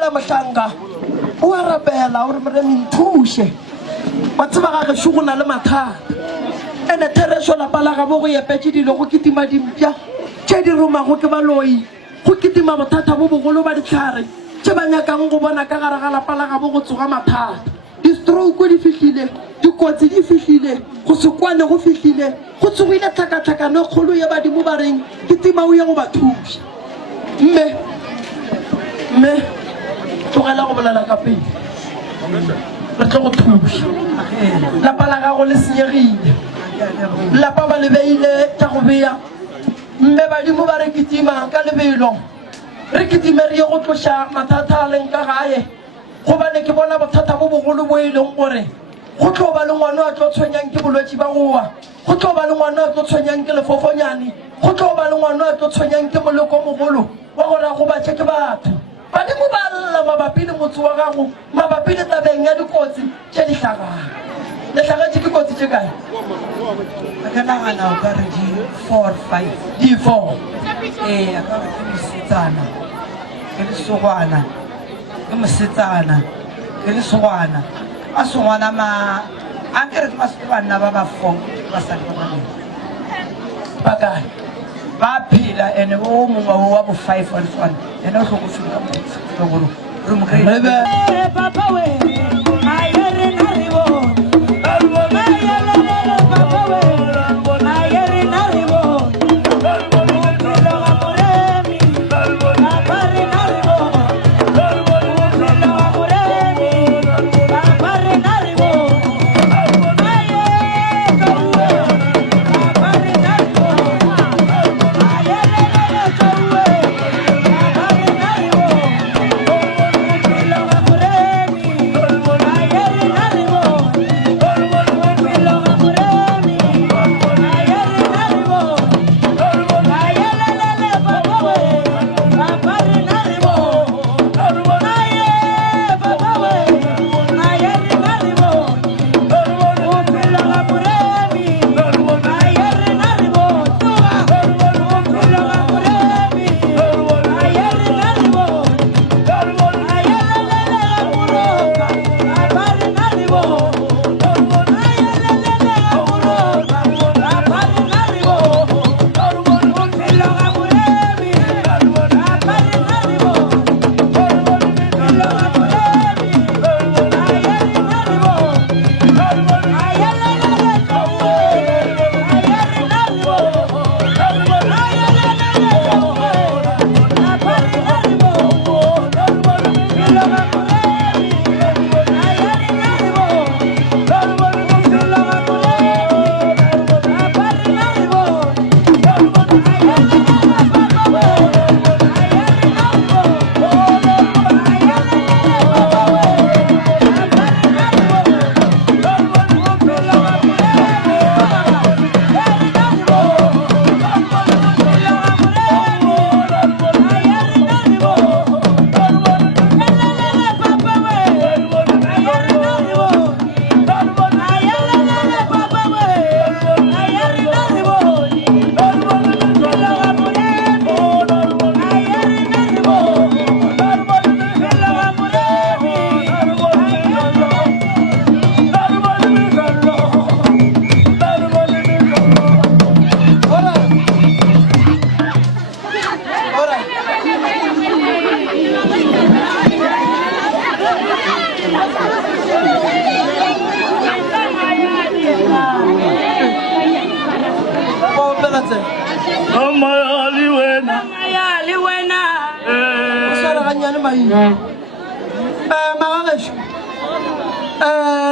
mola mahlanga o a rapela o re re nthushe wa tseba ga ge shugona le mathata ene thereso la pala ga bo go yepetse dilo go kitima dimpya tše di romago ke baloi go kitima bothata bo bogolo ba ditlhare tše ba nyakang go bona ka gare ga lapa la ga bo go tsoga mathata di-stroke di fihlile dikotsi di fihlile go se kwane go fihlile go tsogile tlhakatlhakano kgolo ya badimo ba reng kitima o ye go ba thuša mme tlogela go bolela ka pele re tlo go thuša lapa la gago le senyegile lapa ba lebeile tša go bea mme badimo ba re kitima ka lebelo re kitime re ye go tloša mathata a leng ka gae gobane ke bona bothata bo bogolo bo e leng gore go tlo ba le ngwana a tlo tshwenyang ke bolwetse ba gowa go tlo ba le ngwana a tlo tshwenyang ke lefofonyane go tlo ba le ngwana a tlo tshwenyang ke moleko mogolo wa gore a go batše ke batho badimo ba lla mabapi le motse wa gago mabapi le tabeng ya dikotsi tše di hlagang le hlagetše ke kotsi tše kae ka nagana o ka re di 4 ee a ka re ke mosetsana ke lesogwana ke mosetsana ke lesogwana a sogwana a ke re ke banna ba ba 4 basadi ba babedi ba kae ba phela ene o mongwe wa bo 5 wa lesogwana ene o tlhokofile ka mogolo re mokree papa we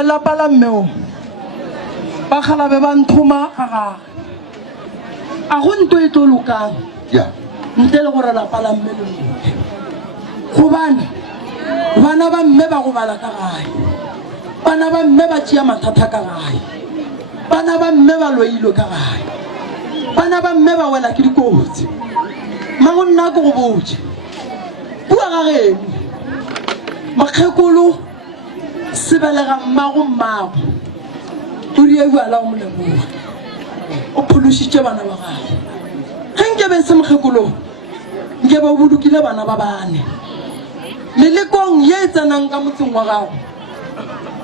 lapa la mmeo ba kgalabe ba nthoma ga gage a go nto e tlo lokang ntle le gore lapa la mme le loke gobane bana ba mme ba go bala ka gae bana ba mme ba tšea mathata ka gae bana ba mme ba loilo ka gae bana ba mme ba wela ke dikotsi mago nna ko go botse bua ga geno makgekolo sebelega mmago o di e buala go moleboa o phološitše bana ba gago ge nke be se mokgekolo nke ba bolokile bana ba bane melekong ye tsenang ka motseng wa gago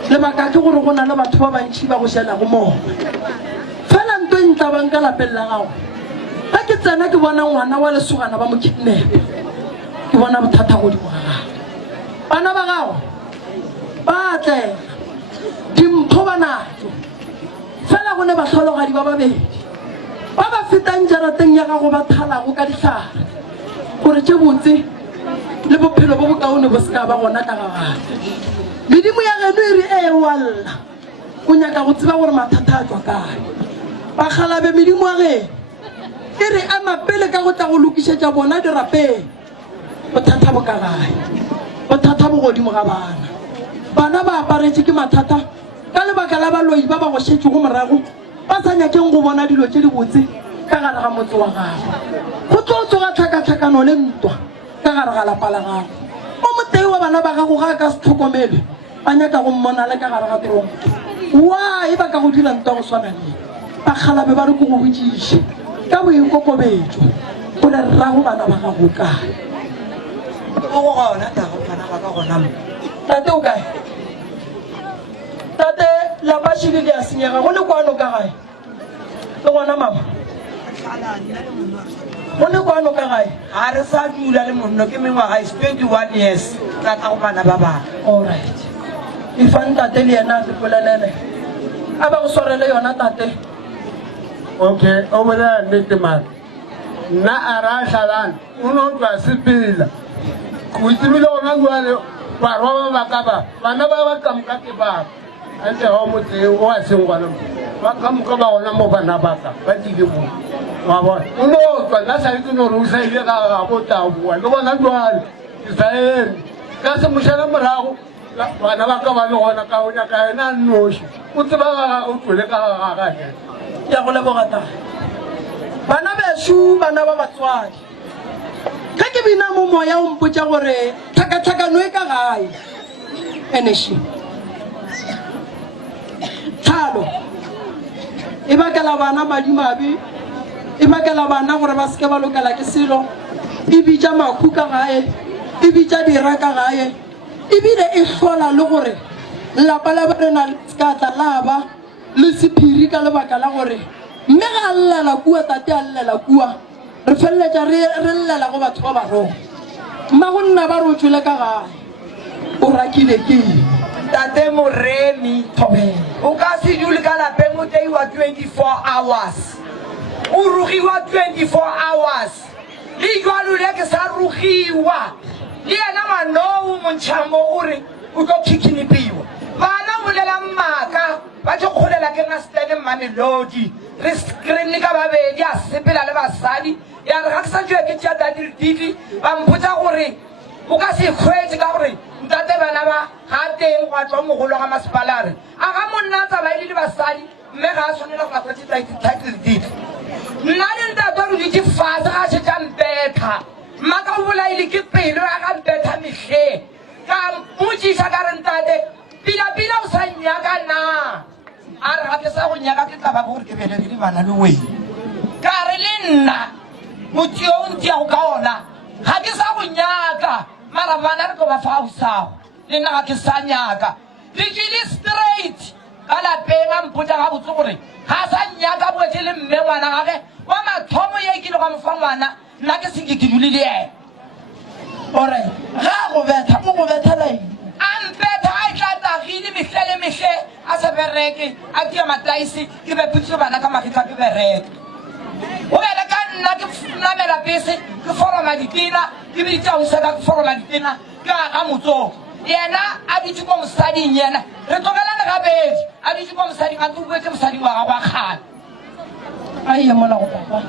lebaka ke gore go na le batho ba bantši ba go šela go moo fela ntho e ntlabang ka lapeng la gago ga ke tsena ke bona ngwana wa lesogana ba mo kidnape ke bona bothata godimo ga gago bana ba gago ba tlela dimpho ba natso fela go ne batlhologadi ba babedi ba ba fetang jarateng ya gago ba thalago ka ditlhare gore tše botse le bophelo bo bokaone bo seka ba gona ka gagane medimo ya geno e re e walla o nyaka go tseba gore mathata a tswa kae bagalabe medimo ya geno e re ama pele ka go tla go lokišetša bona dirapeng bothata bo ka gae bothata bo godimo ga bana ba aparetše ke mathata ka lebaka la baloi ba ba go šetše go morago ba sa nyakeng go bona dilo tše di botse ka gare ga motse wa gago go tlo tsoga tlhakatlhakano le ntwa ka gare ga lapa la gago o motei wa bana ba gago ga a ka se tlhokomele ba nyaka go mmona le ka gare ga teronto wa e ba ka go dira ntwa go swana le bagalabe ba re ko go botsiše ka boikokobetso go le rrago bana ba gago kae o go gona tago bana ba ka gona mo tate o kae tate lapashile le a senyega go le kwano ka gae le gona mama go le kwano ka gae ga re sa dula le monno ke mengwaga is 21 years ka go bana ba bana alright e fang tate le yena a tepolelele a ba go swarele yona tate okay o bolela nnete mane nna a ra tlhalane o ne o tswa sepela go tsebile gona jale barwa ba ba ka ba bana ba ba kamoka ke baba ante ga o motse o a seng gona ba kamoka ba gona mo bana baka ba dile mo wa bona o ne o tswa nna sale ke no re o sa ile ka ga go taboa le bona jale ke sa ene ka se mošala morago bana ba ka ba le gona ka o nyaka ena noši o tseba o tlole ka ga gage ya go lebogata bana bešu bana ba batswadi ka ke bina mo moya o mpotša gore tlhakatlhakano e ka gae eneši tlhalo e bakela bana madimabe e bakela bana gore ba seke ba lokela ke selo e bitša makhu ka gae e bitša dira ka gae ebile e hlola le gore lapa la ba rena ka tla la ba le sephiri ka lebaka la gore mme ga llela kua tate a llela kua re feleletša re llela go batho ba barong mma go nna ba re o tswele ka gae o rakile ke tate moremi thobela o ka se dule ka lapeng o teiwa 24 hours o rugiwa 24 hours le jalo le ke sa rugiwa le yena manou montšhambo gore o tlo kikinipiwa bana o bolela mmaka ba tse kgolela ke ngastene Mamelodi re screen ka babedi a sepela le basadi ya re ga ke sa jwa ke tša dadititi ba mpotsa gore o ka se kgwetse ka gore ntate bana ba ga teng go a tswa mogolo ga masepalare a ga monna tsa ba ile le basadi mme ga a tshwanela go kgwetse title deed nna le ntate re ditse fase ga se tša mpetha mmaka o bolaile ke pelo ya ga mpetha metlheng ka mmotsisa ka re ntate pila o sa nyaka na a re ga ke sa go nyaka ke taba gore ke belegile bana le wena ka re le nna motho o ntiago ka ona ga ke sa go nyaka mara bana re ko ba fa usago le nna ga ke sa nyaka le jile straight ka lapeng a mpotsa ga botse gore ga sa nyaka boetse le mme ngwana gage wa mathomo ye ke le ga mofa ngwana nna ke seke ke dule le ena ore ga go betha o go bethela eng ampetha a tla tagile mehle le mehle a se bereke a tia mataisi ke beputse bana ka makgetla ke bereke o bele ka nna ke namela bese ke foroma ditena ke bitsaoseka ke foroma ditena ke aga motsong yena a ditse ko mosading yena re tlogelane gabedi a ditse ko mosading a tlobuetse mosading wa gago a kgale a ye mola go papa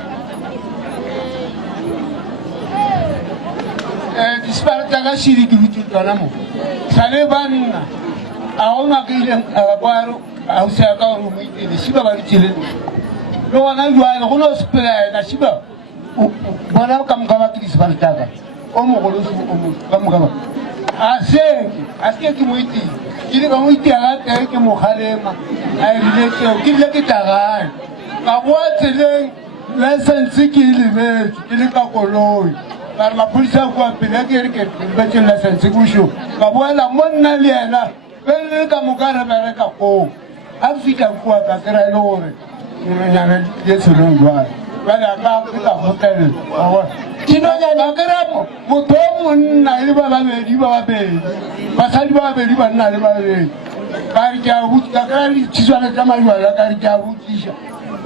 disparata ka šidi ke dutse tsona mo sale banna a go ngakile kwaro a o sea ka gore o moitele šiba ba ditšhele le gona jale go ne o sepela ena šiba bona ka moka ba ke disparataka o mogolo ka moka ba a seke ke moitele ke le ka moitela tee ke mogalema a erile tseo ke ile ke tagae ka boa tseleng license ke e lebetse ke le ka koloi ba mapulisa kwa pele ke ke ba tsela sense go sho ba boela monna le yena pele ka mokara ba re ka go a fika kwa ka kra ile gore nyana ye tsolong jwa ba la ka ka hotel dinonyana kera motho monna le ba babedi ba sa di ba babedi ba nna le babedi ba re ja butsa ka ri tswana tsa majwala ka ri ja butsisha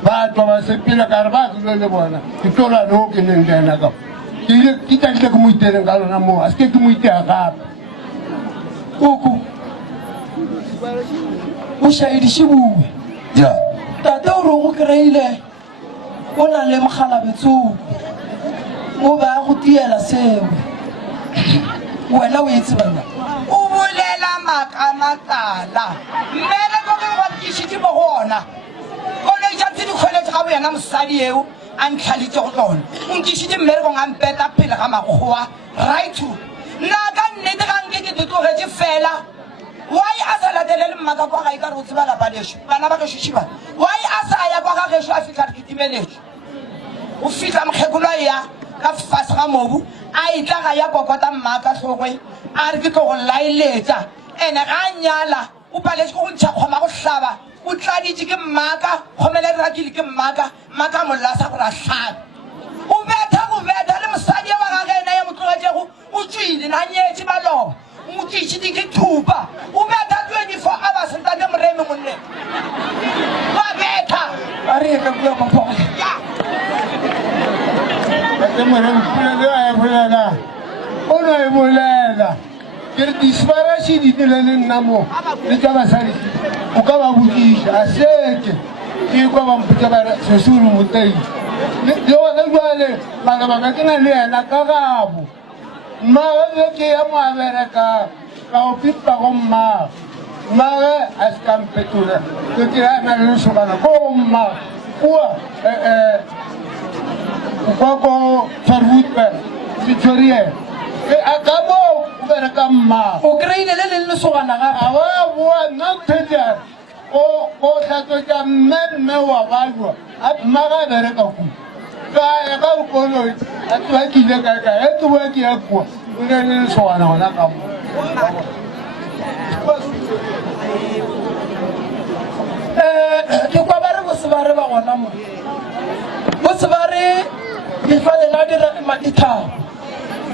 ba twa ba se pila ka re ba le bona ke tola no ke ne ndena ka ke tla ke mo itele ka lona mo a se ke mo itela ka koko o shaidi shibuwe ya tata o re go kreile o na le mogala-betso o ba go tiela seo wena o etse bana o bolela makamatala mmele ko ke wa tishitse mo gona o le jatse di khweletse ga boyana mosadi eo a ntlhalitse go tsona o ntishitse mmele go ngampeta pele ga makgowa right to nna ka nnete ga nke ke tlogetse fela why a sa latelele mmaka kwa ga e ka re go tseba lapa lesho bana ba keshoshi bana why a sa ya kwa ga gesho a fitlha re ketimeletso o fitlha mokgekolo ya ka fase ga mobu a itla ga ya kokota mmaka tlhogwe a re ke tlo go laeletsa ene ga a nyala o paletse go ntšha kgoma go hlaba o tladitse ke mmaka kgomele rakile ke mmaka mmaka mollasa gore a hlabe o betha le mosadi wa gage ena ya motlogetsego o tswile na nyetse baloba mo tšitšite ke thupa o betha 24 hours ntate moreme monne ba betha a re ka bua maphogo ke mo re pula ya bolela o no e bolela ke re disparasi di le nna mo le tsa basadi o ka ba butisha a seke ke kwa ba mputsa ba se suru motei le wa ka jwale bana ba ka kena le yena ka gabo mma ke ya mo abereka ka o pipa go mma a skampetula ke ya na le sokana go mma kwa ko farwutbe Victoria a ka mo bereka mma o kreile le lesogana ga a wa bua nna thetja o tlatso tša mme wa balwa a mma ga bereka ku ka ya ka koloi a tloa ke ile ka e tloa ke ya kwa o ne le lesogana gona ka mo ke kwa ba re bosebare ba gona mo bosebare lefale la dira madithao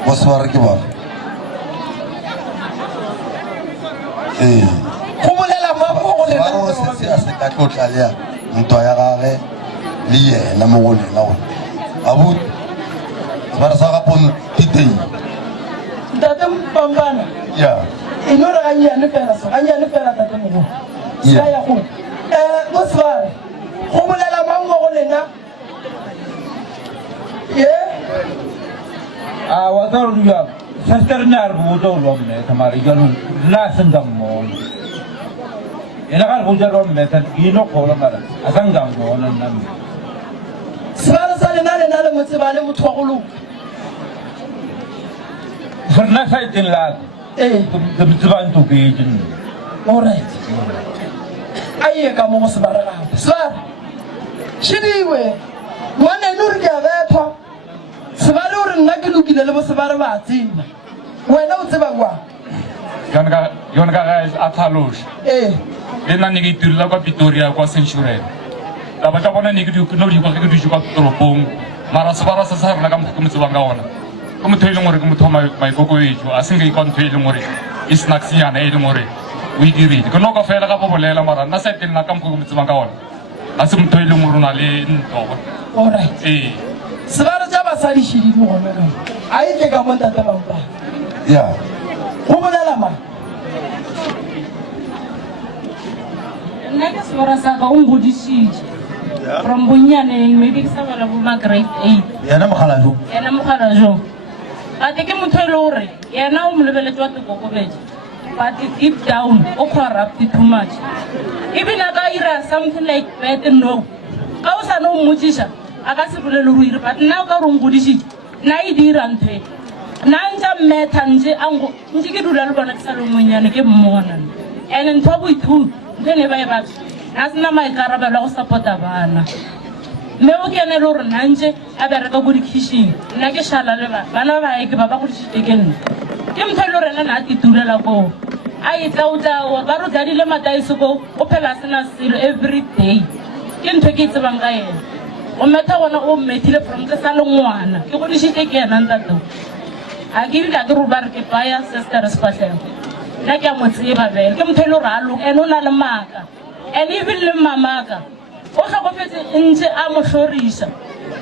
bosebare ke ba go bolela mo go le ba ro se a se ka tlotla le ntwa ya gage le yena mo go lela go abu ba re sa ga pon diteng ntate mpambana ya e no re ganyane fela tate mo go sa ya go bosebare go bolela mang mo go lena watar ya sasternar budo lomne tamari ganu la sangam mon ina kar bujar lomne tan ino kola mara asangam mon nan sebare sa lena le motseba le motho wa go loka farna sai tin la dum tban to gejin alright aye ka mo sebare ga sebare shidiwe wana nuri ke betho sebare o re nna ke lokile le bosebare ba tsena wena o tseba kwa yon ka a tlhaloša le nna ne ke itirela kwa Pretoria kwa Centurion taba tsa bona ne ke no di kwa ke di kwa toropong mara sebara sa sa rena ka mo mo tsebang ka ona ke motho e leng gore ke motho maikokobetso a seng ke ikwa ntho e leng gore e snacksiyana e leng gore o e dirile ke no ka fela ka bobolela mara nna sa etelena ka mokgwa ke mo tsebang ka ona a se motho e leng gore o na le ntwa alright sebare tša basadi šidi mo gona a tle ka mo ntate bampa ya go bolela ma nna ke sebara sa ka o ngodišitše from bonyaneng maybe ke sa bala bo ma grade 8 yena mogala jo yena mogala jo ate ke motho e le gore yena o mo lebeletse wa tekokobetse but deep down o corrupt too much even a ka ira something like that no ka o sa no mmotsiša a ka se bolele go ire but nna o ka re ngodišitše nna e dira ntho e nna ntša mmetha ntše ke dula le bona ke sa le monyane ke mmona and ntho ya boithuti ntho e ne ba e batho nna sena maikarabelo go support-a bana mme o kene le gore nantse a bereka ko di-kitchen nna ke šala le bana ba bae ke ba ba godisitse ke nna ke motho e le gore ena na a titurela koo a etlaotla ba re tladile mataese koo o phela a sena selo every day ke ntho ke e tsebang ka ena o metha gona o mmethile from ke sa le ngwana ke godisitse ke ena ntateo a ke ebile a ke ro ba re ke baya sestere sefatlhego nna ke a mo tseba bele ke motho e le gore a loka ene o na le maaka and even le mamaka o tlhokofetse ntse a mo tlhorisa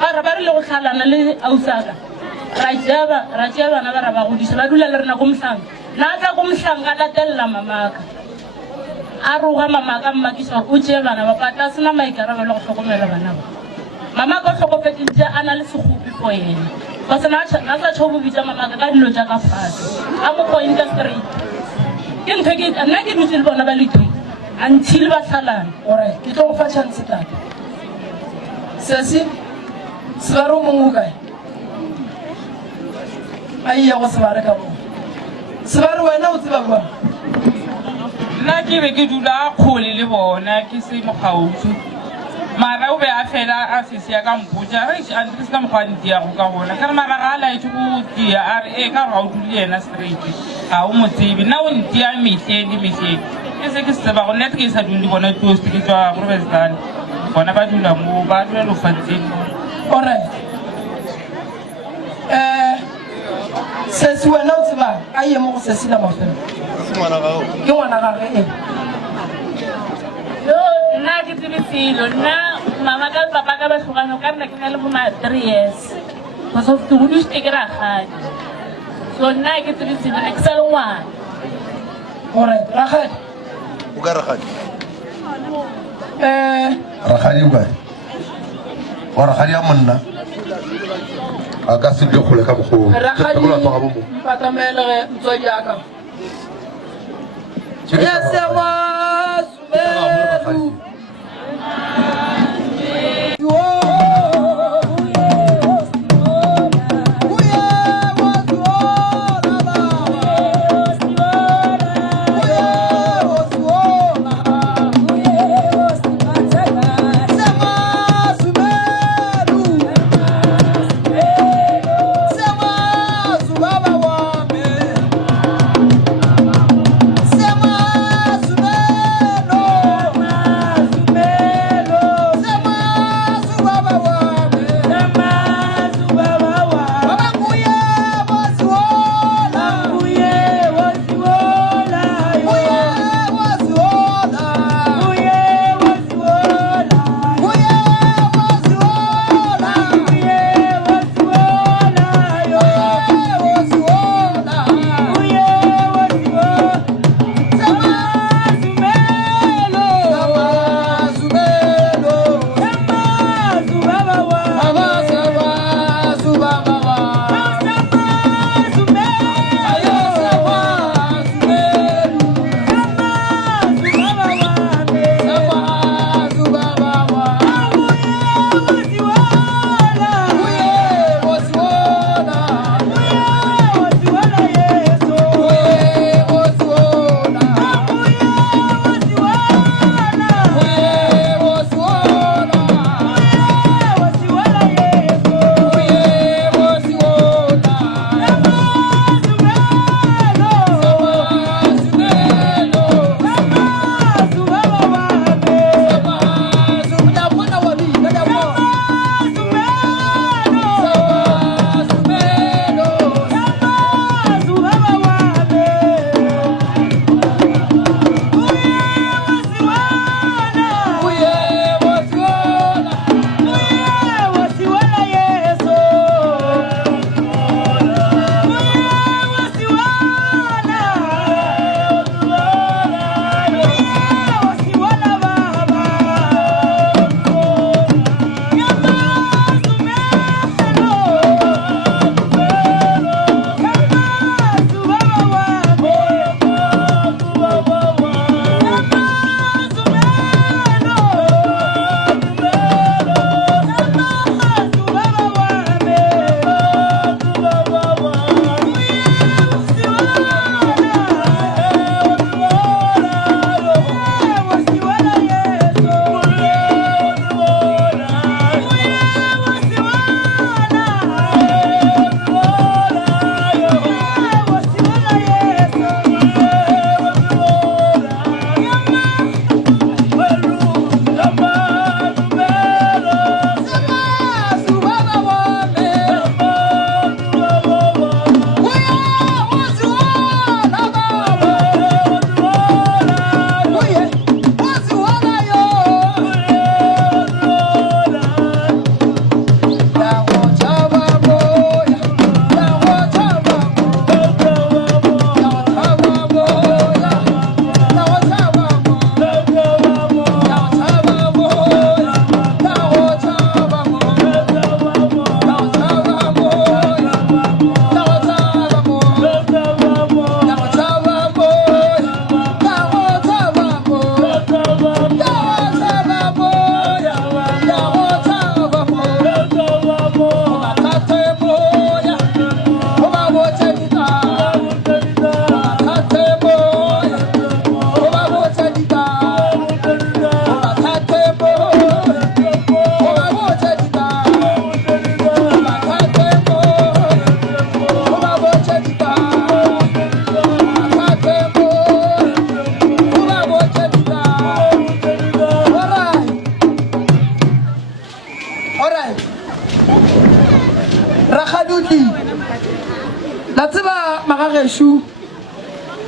a re ba rile go tlhalana le ausaka ra tšea bana ba ra ba godisa ba dula le rena ko motlhang na a tla ko motlhang a latelela mamaka a roga mamaka mmakisa gore o tšee bana ba pata a sena maikarabelo go tlhokomela bana ba mamaka o tlhokofetse ntse a na le segopi for ene ba sena a sa tšho bobitsa mamaka ka dilo jaaka fase a mo pointa straight ke ntho nna ke dutse le bona ba le three until ba tlhalana ore ke tlo go fa chance tata sesi sebare o mongwe o kae a iya go sebare ka mo sebare wena o tseba bua nna ke be ke dula a kgole le bona ke se mokgautso mara o be a fela a sesia ka mpotsa ante ke se ka mokgwa a ntiago ka gona kare mara ga a laetse go tia a re ka re ga o dule ena straight ga o mo tsebe nna o ntia metlheng le metlheng ke se ke se tseba go nnete ke sa dule le bona toast ke tswa provincetane bona ba dula mo ba dula lofatsheng alright sesi wena o tseba a ye mo go sesi la mafelo ke ngwana gage e yo nna ke tsebe selo nna mama ka le papa ka ba tlhogane ka nna ke na le bo ma 3 years because of ke godisitse ke ragadi so nna ke tsebe selo ne ke sa le ngwana alright ragadi o ka ragadi ragadi o kae wa ragadi ya monna a ka se dikgole ka bogolo ragadi mpatamelege ntswadi aka ya sewa sumeru Sema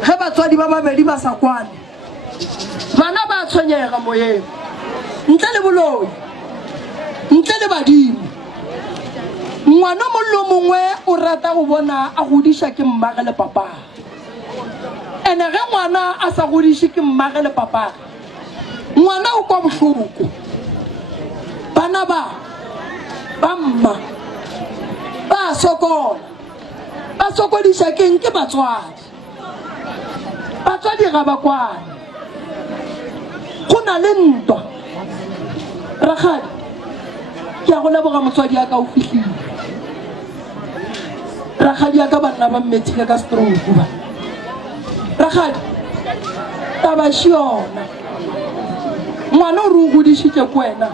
ge batswadi ba babedi ba sa kwane bana ba tshwenyega moyeng ntle le boloi ntle le badimo ngwana mollo mongwe o rata go bona a godisha ke mmage le papa ene ge ngwana a sa godishe ke mmage le papa ngwana o kwa bohloko bana ba mma ba sokola ba sokodisha keng ke batswadi ga ba kwane go na le ntwa Rakgadi ke a go leboga motswadi ya ka o fihlile Rakgadi ya ka banna ba mmethile ka stroke ba Rakgadi taba shiona ngwana o re o godishitse ko wena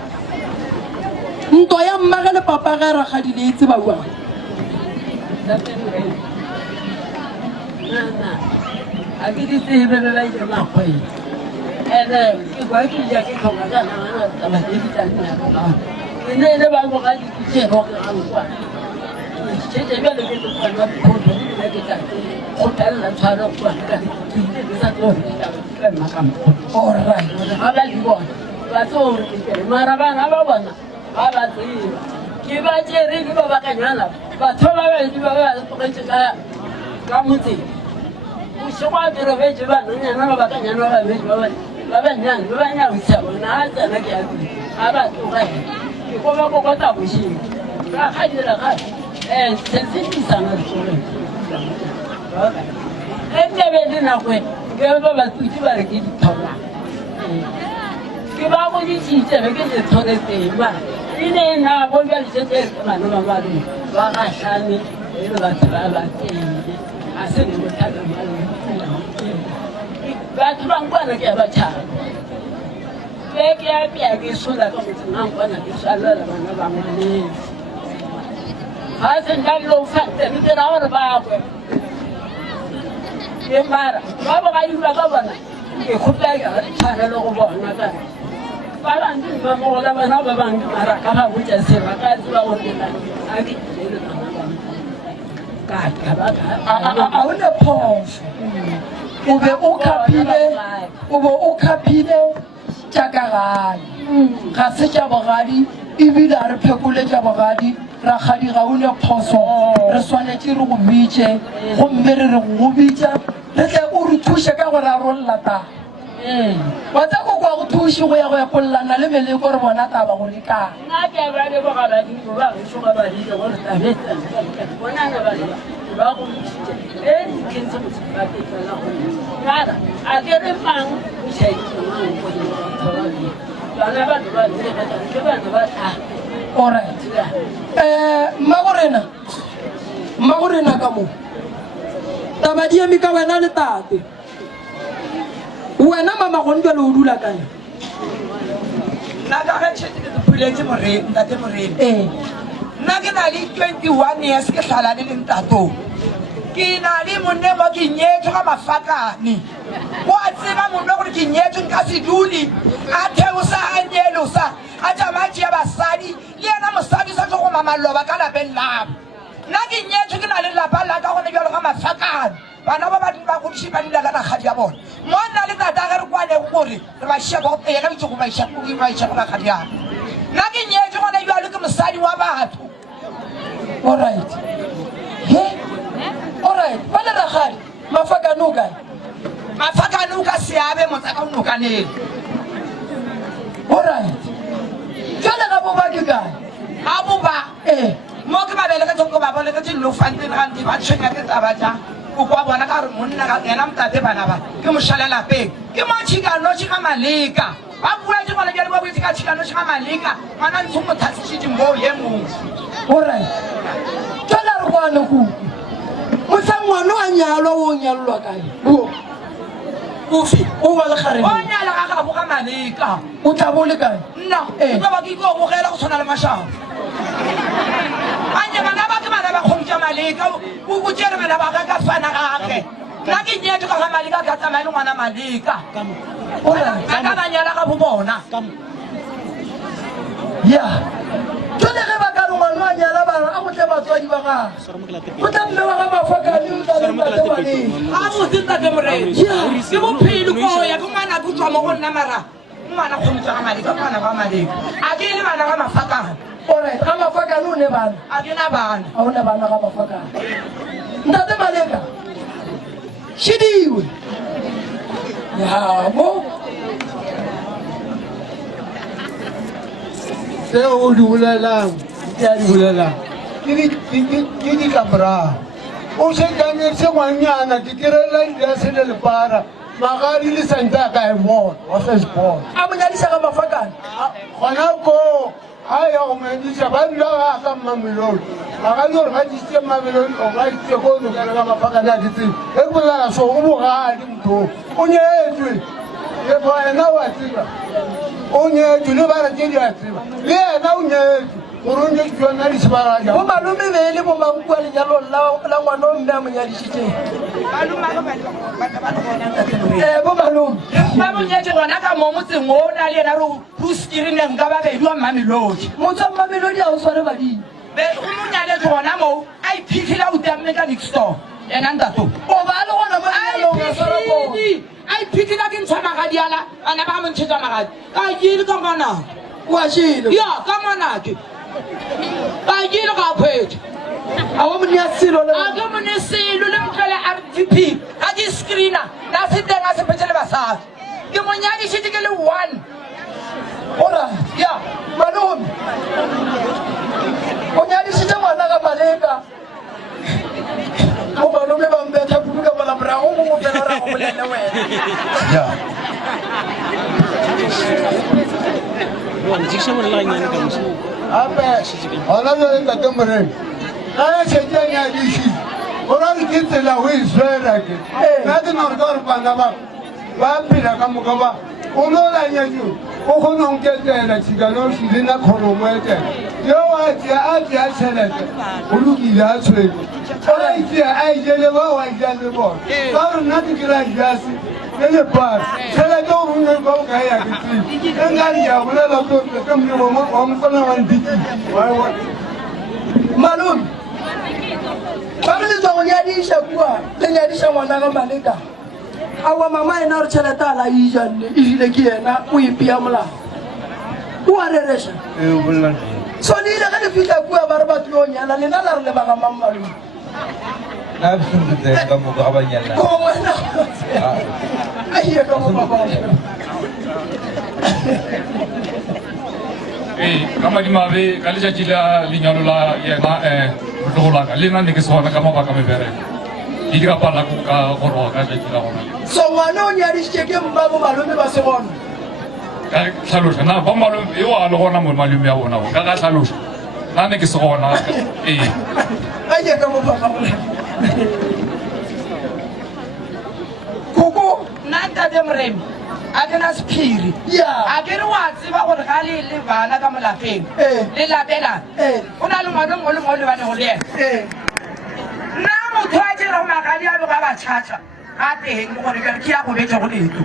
ntwa ya mmage le papa ge Rakgadi le itse ba bua a ke di tsebe be ba ile makgwele ene ke kwa ke ja ke tlhoka ka nana taba e di tla nna ka ne ba go ga di tsego ka ngwa tshetse be le ke tlo ka go le ke tla go tella tshwaro kwa ka ke sa tlo ka makam all right ha ba di bona ba tlo re mara bana ba bona ba ba tseba ke ba tsere ke ba ka nyana ba thola ba di ba go tsheka ka motse o shwa dire be je ba nna ba ka nyana ba be ba ba nyana o tsaba na tsana ke a ba to ba ke go ba go ta bo shi ra ga dira ga sensiti sana tsore ente be dina kwe ke ba tuti ba re ke di thola ke ba go di tshitse be ke di thole teng ba ine na bo ba di tshetse bana ba ba di ba ga shane e ba tsaba ba teng a se di bothata ba batho ba nkwana ke ba tshaba ke ya ke sola ka motho nang kwana ke sala bana ba ngwane ha se ndalo fatte ni ke ra ba kwe ke mara ba ba ga diba ka bona ke khopela ga tshwana le go bona ka ba ba ndi ba mo la bana ba bang mara ka ba botsa se ba ka tswa go tena a ke le ka ba a o ne phoso o be o khapile tša ka gae ga se tša bogadi ebile a re phekole tša bogadi Rakgadi ga o ne phoso re swanetše re go bitše gomme re go bitša re tle o re thuše ka gore a rolla taba wa tsa ko kwa go thuše go ya go ekololana le meleko re bona taba gore ka nna ke ba le boga ba di ba go ba di gore tabetsa bona na ba go bitše ke ntse go ba ke tsela go nada a ke re mang o tšhaitse mang go di bana ba ba di ke bana ba alright magorena ka mo taba di eme ka wena le tate wena mama go ntwa le o dula kae nna ka ge tšhete ke topuletse ntate morena nna ke na le 21 years ke tlhalane le ntatong ke na le monne mo ke nyetswe ga mafakane go a tseba monne gore ke nyetswe nka se dule a theosa a nyelosa a tsamaya tšea basadi le ena mosadi sa tlo go mamaloba ka lapeng labo nna ke nyetswe ke na le lapa la ka gone bjalo ga mafakane bana ba ba godiše ba dila ka nakgadi ya bona mo nna le tata ge re kwanego gore re ba šia go pega bitse go baiša go nakgadi yana nna ke nyetswe gona bjalo ke mosadi wa batho alright alright ba le Rakgadi mafakane o kae mafakane o ka seabe motsaka o nokaneng alright jale ga boba ke kae ga boba mo ke mabeleketse ko ba boleketse lofantengante ba tshwenya ke taba ja o kwa bona ka gore monna ena motate bana ba ke mošala lapeng ke mo tšhikanoši ga maleka ba buetse gona bjale ba boetse ka tšhikanoši ga maleka ngwana ntsho mothasišitše moo ye mongwe alright jale re kwane kuku motlhang ngwana a nyalwa o nyalelwa kae ofe o ba le gareng o nyala ga gabo ga maleka o tla bo le kae nna ke ba ke go bogela go tshwana le mashao anye bana ba ke bana ba kgomtša maleka o tšere bana ba ka fana gage nna ke nyetso ka ga maleka ka tsamaya le ngwana maleka ka ba nyala ga bo bona ya jone ge ba ka re ngwana ga nyala bana a go tle batswadi ba ga go tla mme wa ga Mafakane o tla le tate ngwaneng a botse ntate Moremi ke bophelo ko ya ke ngwana go tswa mo go nna mara ngwana go motsa ga Maleka ngwana ga Maleka a ke le bana ga Mafakane alright ga Mafakane o ne bana a ke na bana a o ne bana ga Mafakane ntate Maleka shidiwe ya mo seo o di bolelang ke a di bolelang ke di kamora o sekametse ngwanyana ke kerela dia se le lepara magadi le santa ka e bona wa first born a mo nyadisa ga Mafakane gona ko a ya go medisa ba dula ka Mamelodi magadi gore ba diste Mamelodi o ba itse go no ka ga Mafakane a ditse e bolela so o bogadi motho o nyetswe e bo ena wa tseba o nyetswe le ba re ke dia tseba le ena o nyetswe gore o nyetswe yona di sebaraja bo malome be le bo mankwa lenyalong la ngwana o mme a mo nyadisitseng bo malome ba mo nyetse gona ka mo motseng o na le ena re screeneng ka babedi wa Mamelodi motho wa Mamelodi a o sware badimo be o mo nyaletse gona mo a iphitlhela o teng mechanic store ena ntato o ba le gona mo lenyalong a swara bona a iphitlhela ke ntsha magadi ala ana ba mo ntšhetsa magadi ka kele ka ngwanake wa shile ya ka ngwanake ka kele ka phete a wa monna silo le a ke mone selo le motlole RDP a di screena na se teng a se phetse le basadi ke mo nyadisitse ke le 1 ora ya malome o nyadisitse ngwana ga Maleka o malome ba mbetha kudu ka malabra go go fela ra go bolele wena ya ape gona jale ntate Moremi a ya setse a nyadiši gora re ke tsela go iswela ke nna ke nagore ka gore bana ba phela ka moka ba o no la nyatso o kgone go ketela tshikanoši le na kgonomo etela yo a tia tšhelete go lokile a tshwele a itea a ijele ba wa ija le bona ka gore nna ke kry-a jase le lepara tšhelete gore o ne ba o kae ya ke tsebe e nka dia bolela ke molemo wa mokona wa ndiki malome ba re le tswa go nyadiša kua le nyadiša ngwana ga Maleka a wa mama ena gore tšhelete a la ijanne ebile ke yena o ipea molao o a rereša so le ile ge le fitlha kua ba re batho yo nyala lena la re lebaga mang malome na bisunduteng ka moka ga banyalana ko wena a ie ka mo babane ka madimabe ka letšatši la lenyalo la yena motlogolaka le nna ne ke se gona ka mabaka mebereko ke di ka palako ka goroga ka letšatši la gona so ngwana o nyadišitše ke mma bo malome ba se gona ka tlhaloša na ba malome eo a le gona mo malome ya bona ka ka tlhaloša na ne ke se gona ee a ie ka mo babane koko nna ntate Moremi a ke na sephiri ya a ke re wa tseba gore ga le bana ka molapeng le lapelana o na le ngwana mo le mo le bane go le ena nna motho a jere magadi a bega ba tšhatša ga teng gore ke ya go betse go leto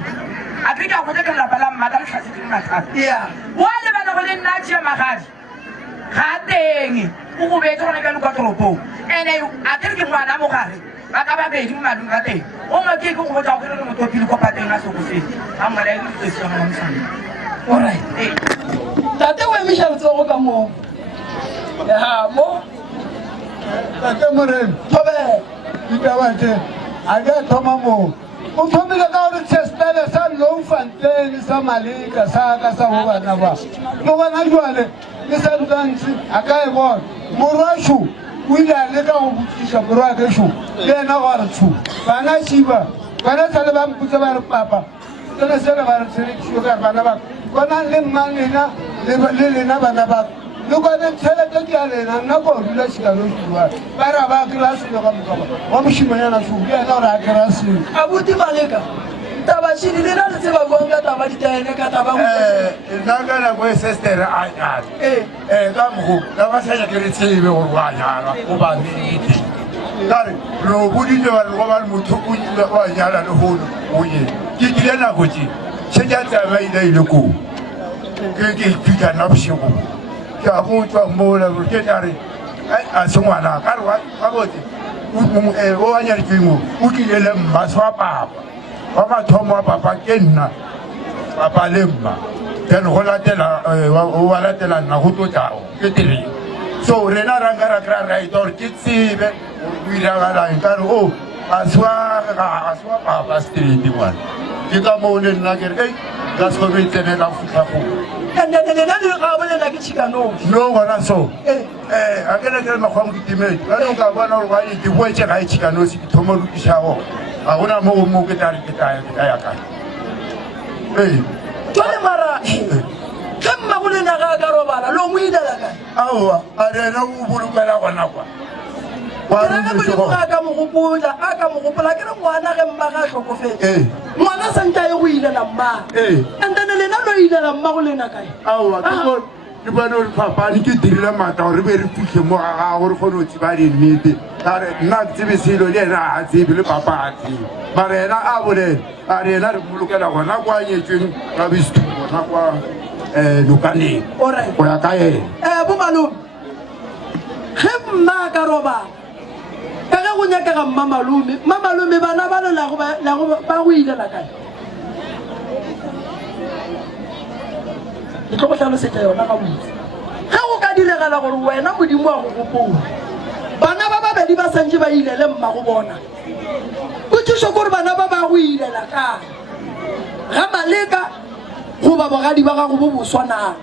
a ke ka gotse ke lelapa la mmaka letlhatse ke mathata ya wa lebana go le nna a tšea magadi ga teng o go betse gone ka le kwa toropong ande a ke re ke ngwana mogare ba ka babedi mo malong ka teng o ngake ke go botsa go re motho pele ko pateng a sekofetse a mmala e ditsesegamamosane alright tate o emiša letsogo ka moo ya mo tate Moremi thobela ditaba tse a di a thoma moo o thomile ka gore tšhespele sa Loufanteng sa Maleka sa ka sa go bana ba le gona jale le sa dutantse a ka e bona morwašo o ile a leka go botsiša morwa kešo le ena go re tsho bana šiba bana sale ba mputse ba re papa tsene sele ba re tšhelekešo ka re bana baka bona le mmang lena le lena bana baka le kone tšhelete ke a lena nna ko dula šikanošiwa ba re a ba kry-a selo ka mokaba wa mošimanyana šo le ena gore a kry-a selo abuti Maleka taba šidi lena le tseba bong ka taba ditaene ka taba nna ka nako e sestere a nyala ka moko ka ba sa ke re tsebe gore wa nyala o ba nnete kare lo bodile ba go ba motho o ile wa nyala le hono o ye ke dile nako tse se ja taba ile ko ke fika na bosigo ke a botswa mola ke tare a se ngwana ka re wa botse o a nyaretsweng o tlile le mma se wa papa wa mathomo wa papa ke nna papa le mma then go latela wa latela nna go tlotlago ke tiri so rena ra nka ra kry-a right or ke tsebe o iragalang ka re o a se wa papa straight ngwana ke ka moo le nna ke re ka se kobe tsenela fitlha foo no gona so a ke ne ke re makgwang ketimedi ka ne o ka bona gore bane ke boetse ga e tšhikanosi ke thoma lokišago ga gona mo mo ke tare ke taya kae jale mara ke mmagolenaga ka robala lo mo ilela kae aowa a rena o bolokela gona kwa keraka modimo a ka mogopola ke re ngwana ge mmaga a tlhokofetse ngwana santse a ye go ilela mmaga andane lena lo ilela mmago lena kae aowa ke bone gore papane ke dirile maatla gore re be re fitlhe mo ga gago re kgone go tseba dinnete kare nna ke tsebe selo le ena a tsebe le papa a tsebe mara ena a bolele a re ena re bolokela gona kwa nyetsweng ka bestu gona kwa lokaneng go ya ka ena bomalome ge mma ka robala ka ge go nyakega mmamalome bana ba lelago ba go ilela kae ke tlo go tlhalosetsa yona ka botse ge go ka diregela gore wena modimo wa go gopola bana ba babedi ba santse ba ilele mma go bona botsiso kore bana ba ba go ilela kae ga maleka goba bogadi ba gago bo boswanang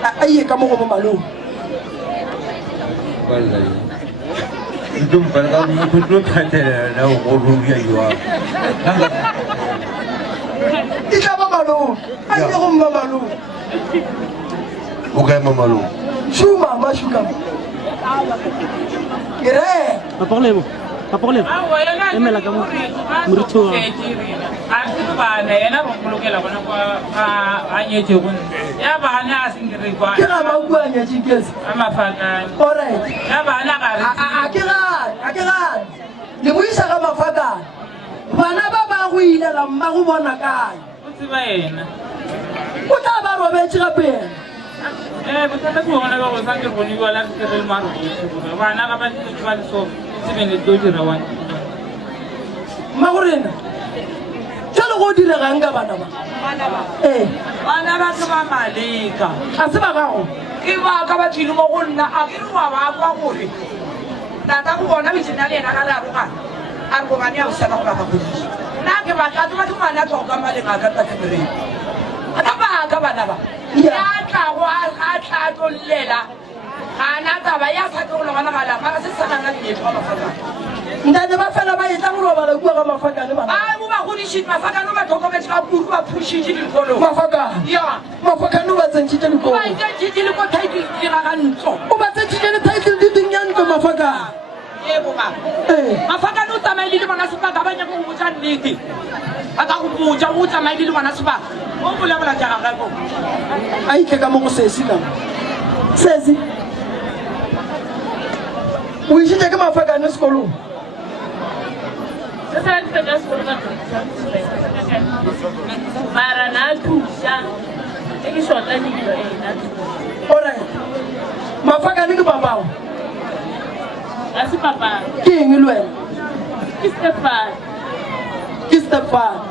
a iye ka mo go bomalome e tla ba malome a ile go mma malome o kae mamalome shuma mashukama kere emela ka moritho a se bana ena go bolokela bona kwa a nyetse go ya bana a sengire kwa ke ga ba bua nyetse kese a mafaka alright ya bana ga re a ke ga le mo isa ga mafaka bana ba ba go ilela mma go bona kae o tseba ena o tla ba robetse gape bothata ke bona ba go sa ke go niwa la ke re maro bana ga ba ntse ba le so tsebene do dira wa magorena jalo go diregang ka bana ba bana ba se ba maleka a se ba gago ke ba ka ba tlile mo go nna a ke re wa ba kwa gore tata go bona bitsena le ena ka le arogana a re gobane ya o sena go ba ga godisa nna ke batla tse batho ngwana tlo ka malenga ka tate mereng ka ba ka bana ba ya tlago a tlatollela ana taba ya sa tlo lo bana bala mara se sana na ditho ba mafaka ndane ba fela ba etla go robala bua ka mafaka le bana a mo ba go di shit mafaka no ba tlhokometse ba puru ba pushitse dikolo mafaka ya mafaka no ba tsentshitse dikolo ba tsentshitse le ko title di ra ga ntlo o ba tsentshitse le title di dinyantlo mafaka yebo ba mafaka no tsamaile le bona sepa ka banya go botsa nnete a ka go botsa o tsamaile le bona sepa o bolela ja ga go a itle ka mo go sesi ka sesi o ishitse ke mafaka ne sekolong mara na thusa e ke shota le dilo ena alright mafaka ne ke babao a se papa ke eng le wena ke stepfather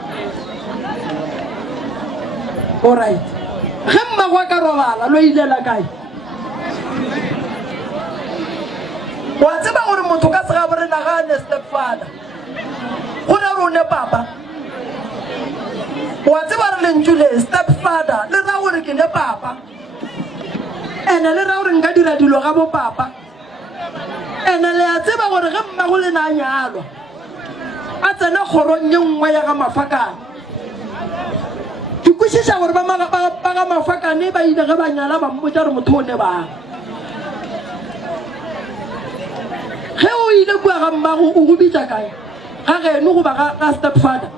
alright ge mmagwa ka robala lo ilela kae wa tseba gore motho ka sega bore nagane stepfather go na rone papa wa tseba re lentsule stepfather le ra gore ke ne papa ene le ra gore nka dira dilo ga bo papa ene le a tseba gore ge mmago le na a nyalwa a tsene kgorong ye nngwe ya ga mafakane ke kwešiša gore ba ga mafakane ba ile ge ba nyala ba mmotsa re motho o ne bang ge o ile kua ga mmago o go bitsa kae ga geno goba ga stepfather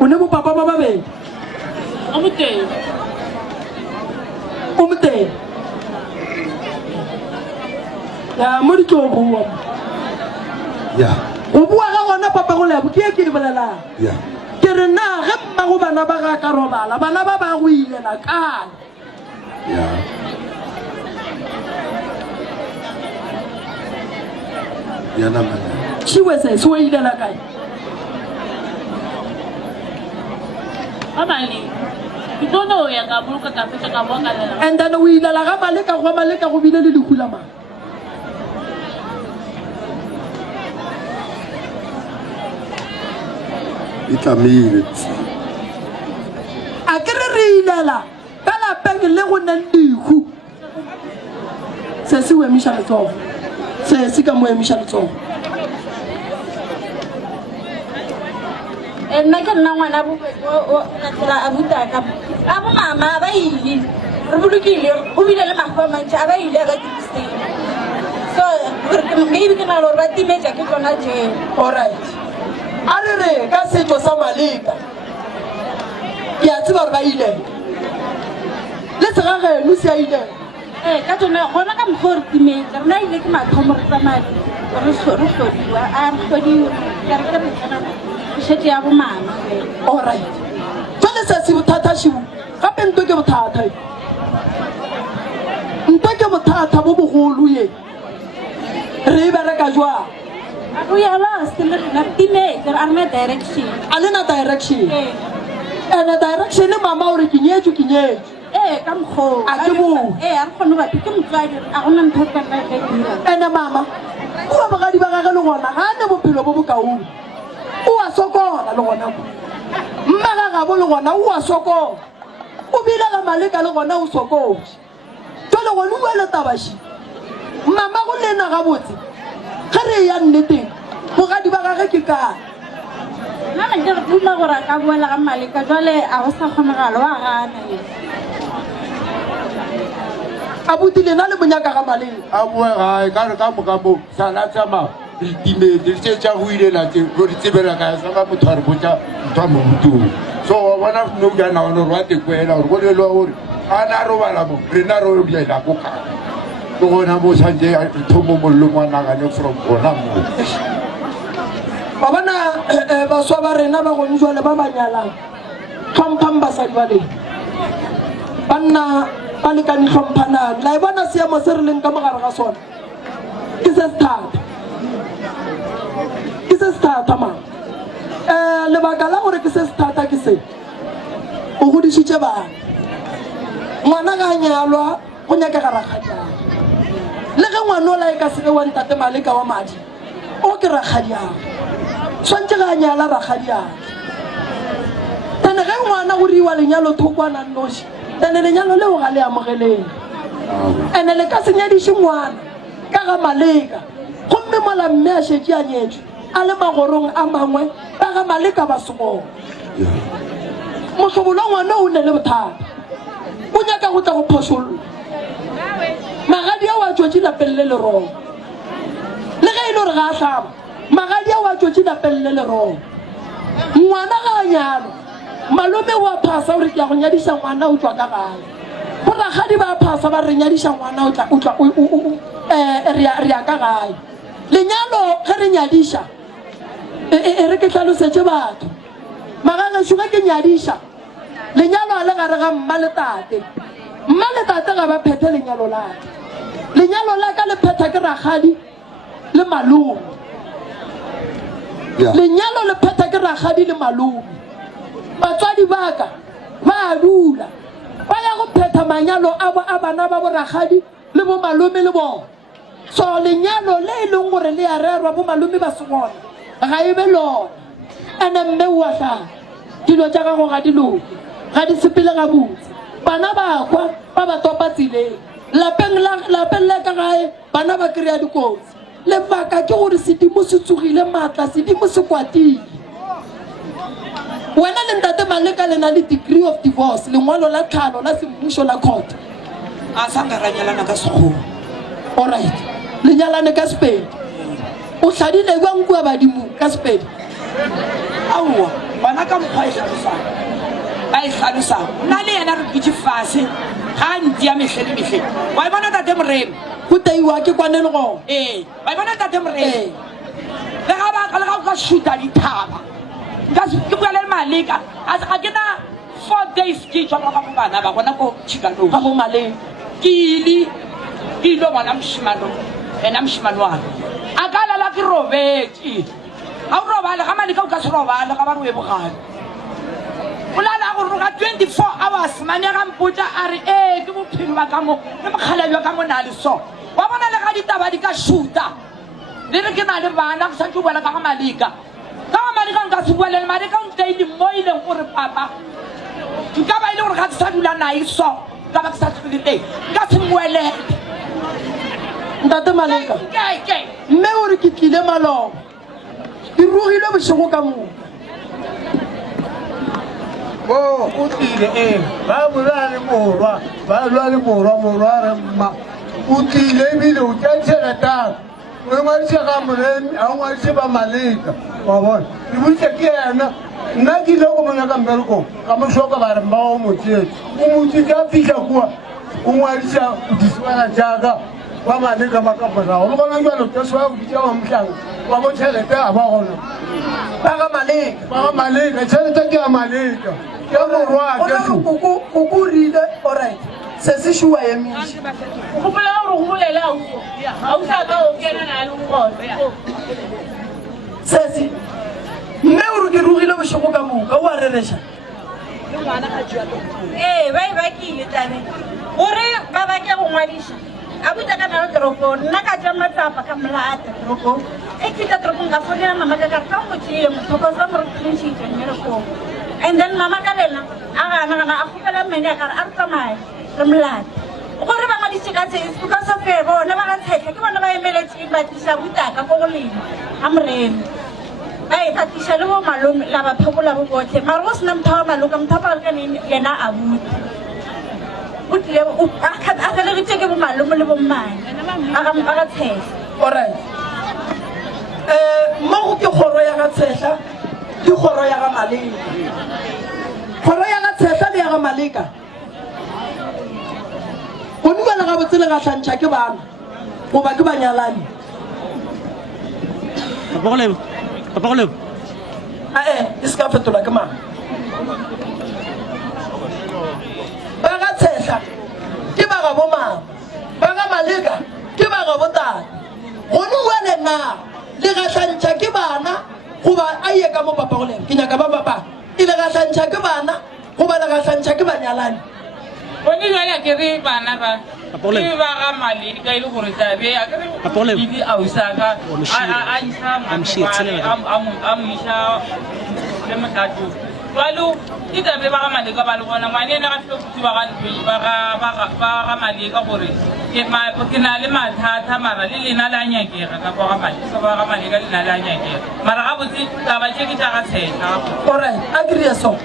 o ne bopapa ba babedi o moteng ya mo di tlo bua ya o bua ga gona papa go lebo ke e ke di bolelang ke ke re na ge mmago bana ba ga ka robala bana ba ba go ilela kae chiwese se o ilela kae and then o ilela ga maleka go bile le lekula mang a ke re ilela ka lapeng le go nang dihu se se o emiša letsogo se ka mo emiša letsogo nna ke nna ngwana latela abutaka a bo mama ba ile re bolokile o bile le mago a mantši a ba ile ka diriseng so maybe ke na le gore ba timetša ke tsona jeo alright a re ka setso sa maleka ke a tseba gore ba ile le segageno se a ile ka tsone gona ka mokgwa re timetša rena ile ke mathomo re tsamadi re tlhodiwa a re tlhodiwa ka re ke metsana šete ya bo mama alright jale se se bothata šibo gape ntwe ke bothata bo bogolo ye re e bereka jwang o ya lost le rena timetša a rena direction a lena direction ene direction mama o re ke nyetswe ka mokgwa a ke boo a re kgone batho ke motswadi a gona ntho ka dira ene mama o ba bogadi ba gage le gona ga ne bophelo bo bokaone o a sokola le gona mmagagabo le gona o a sokola o bile ga maleka le gona o sokotse jale gone o ele tabaši mama go lena gabotse ge re ya nneteng bogadi ba gage ke kae nna ke re dula gore a ka boela ga maleka jale a go sa kgonagalo wa gana a botile na le monyaka ga maleka a boe gae ka re ka moka mo sana tsama re timetse tse tša go ilela go di tsebela ka sa ka motho a re botsa ntho a mobutong so wa bona no ya na gore wa tekwela gore go lelwa gore a na robala mo rena re diela ko kae ke gona mo santse thomo mollo ngwanagane from gona mo ba bona baswa ba rena ba gone jwale ba banyalang tlhomphang basadi ba leng banna ba lekane tlhomphanang la e bona seemo se re leng ka mogare ga sona ke se thata ma lebaka la gore ke se thata ke se o godisitše bana ngwana ga nyalwa go nyakega rakgadiago le ge ngwana o la e ka sege wa ntate maleka wa madi o ke rakgadiago swantse ga nyala rakgadiago tene ge ngwana go riwa lenyalo thokwana noši tene lenyalo leo ga le amogeleng ene le ka senyadiše ngwana ka ga maleka gomme mola mme a šetse a nyetswe a le magorong a mangwe ba ga maleka ba segona motlhobolo ngwana o ne le bothata o nyaka go tla go phošolola magadi a wa tswetse lapeng le lerong le ge e le gore ga a tlhaba magadi a wa tswetse lapeng le lerong ngwana ga a nyalo malome wa phasa gore ke ya go nyadiša ngwana o tswa ka gae boragadi ba phasa ba re nyadiša ngwana re ya ka gae lenyalo ge re nyadiša e re ke tlhalosetse batho magagešo ge ke nyadiša lenyalo a le gare ga mma le tate ga ba phethe lenyalo la ka le phetha ke ragadi le malome lenyalo le phetha ke ragadi le malome batswadi baka ba a dula ba ya go phetha manyalo a bana ba boragadi le bo malome le bona so lenyalo le e leng gore le ya rerwa bo malome ba segona ga e be lona ene mme wa tla dilo tša gago ga di loke ga di sepele ga botse bana ba kwa ba ba topa tseleng lapeng le ka gae bana ba kry-a dikotsi lebaka ke gore sedimo se tsogile maatla sedimo se kwatile wena le ntate maleka le na le degree of divorce lengwalo la tlhano la semmušo la court a sa nka ra nyalana ka sekgowa alright le nyalane ka sepedi o hladile bankua badimong ka sepedi aowa bana ka mokgwa ba e hlalosang nna le yena re dutse fase ga nti ya metlhe le metlhe wa e bona tate moremo go teiwa ke kwane le gona wa e bona tate moremo le ga ka shuta dithaba ke bua le Maleka a ke na 4 days ke tswa ka bana ba gona ko Chicago ga mo Maleka ke ilo bona mshimano ena mshimano wa akala la ke robetse a o robala ga Maleka o ka se robala ga ba re bogane o la go roga 24 hours mane ga mpotsa a re ke bophelo ba ka mo le mokgalabi wa ka mo na le so wa bona le ga ditaba di ka shoota le re ke na le bana go santse bua ka ga Maleka nka se bua le Maleka o ntile mo ile gore papa nka ba ile gore ga se dula nai so ka ba ke sa tsile teng nka se moelete ntate Maleka mme o re ke tlile Maloba ke rugile bosigo ka moo o tlile ba bula le morwa ba lwa le morwa re mma o tlile ebile o tša tšheletang o ngwadisa ga moremi a o ngwadise ba Maleka wa bona le botse ke yena nna ke ile go monyaka mmerekong ka mosoka ba re mba o motsietse o motsitse a fitlha kua o ngwadisa disibana jaaka ba Maleka ba ka morago le gona jalo teso ya boditša wa motlhang wa bo tšhelete a ba gona ba ga Maleka tšhelete ke ya Maleka ke ya morwa ko rile alright se se šua emiše go bolela gore go bolela o sa ka o kena na le go sese mme o re ke rugile bosigo ka moka o a rereša ba ke ile tabe gore ba ba ke go ngwadiša a buta ka nalo toropong nna ka ja matsapa ka molata toropong e fita toropong ka fonela mama ka ka motsile mothokosa mo re clinchitse mmerekong and then mama ka lena a gana a gopela mmene a kare a re tsamaye re molata gore ba ngwadise ka tse because of bona ba ga tshetlha ke bona ba emeletseng ba tlisa butaka ko go lema a moremi ba e tatisa le bo malome la ba phapola bo botlhe mara go sena motho wa Maloka motho wa Maloka yena a butle a felegetše ke bo malome le bommane a ga tshehla alright mmago ke kgoro ya ga tshehla ke kgoro ya ga Maleka kgoro ya ga tshehla le ya ga Maleka go dumela ga botse le ga tlhantšha ke bana goba ke banyalane papa go lebo e se ka fetola ke mang ba ga tshehla ke ba ga bomama ba ga Maleka ke ba ga botate gone wele na le ga tlhantšha ke bana goba a ye ka mo papa go lebo ke nyaka ba papa e le ga tlhantšha ke bana goba le ga tlhantšha ke banyalane bone jale a kere bana ba ke ba ga Maleka ile gore tabe a kere di ausaka a isa a mo isa le motlatso jalo ke tabe ba ga Maleka ba le bona ngwane ene ga tlhokutse ba ga Maleka gore ke na le mathata mara le lena la nyakega ka ba ga Maleka lena la nyakega mara ga botse taba tše ke tša ga tshela alright a kry-a so